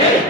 আমিন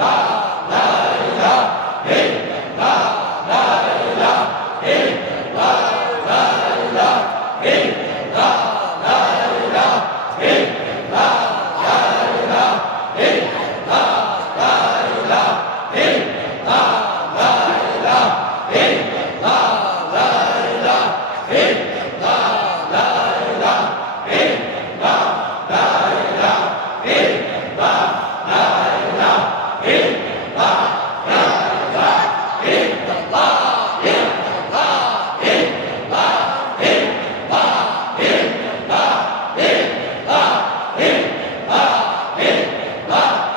나 아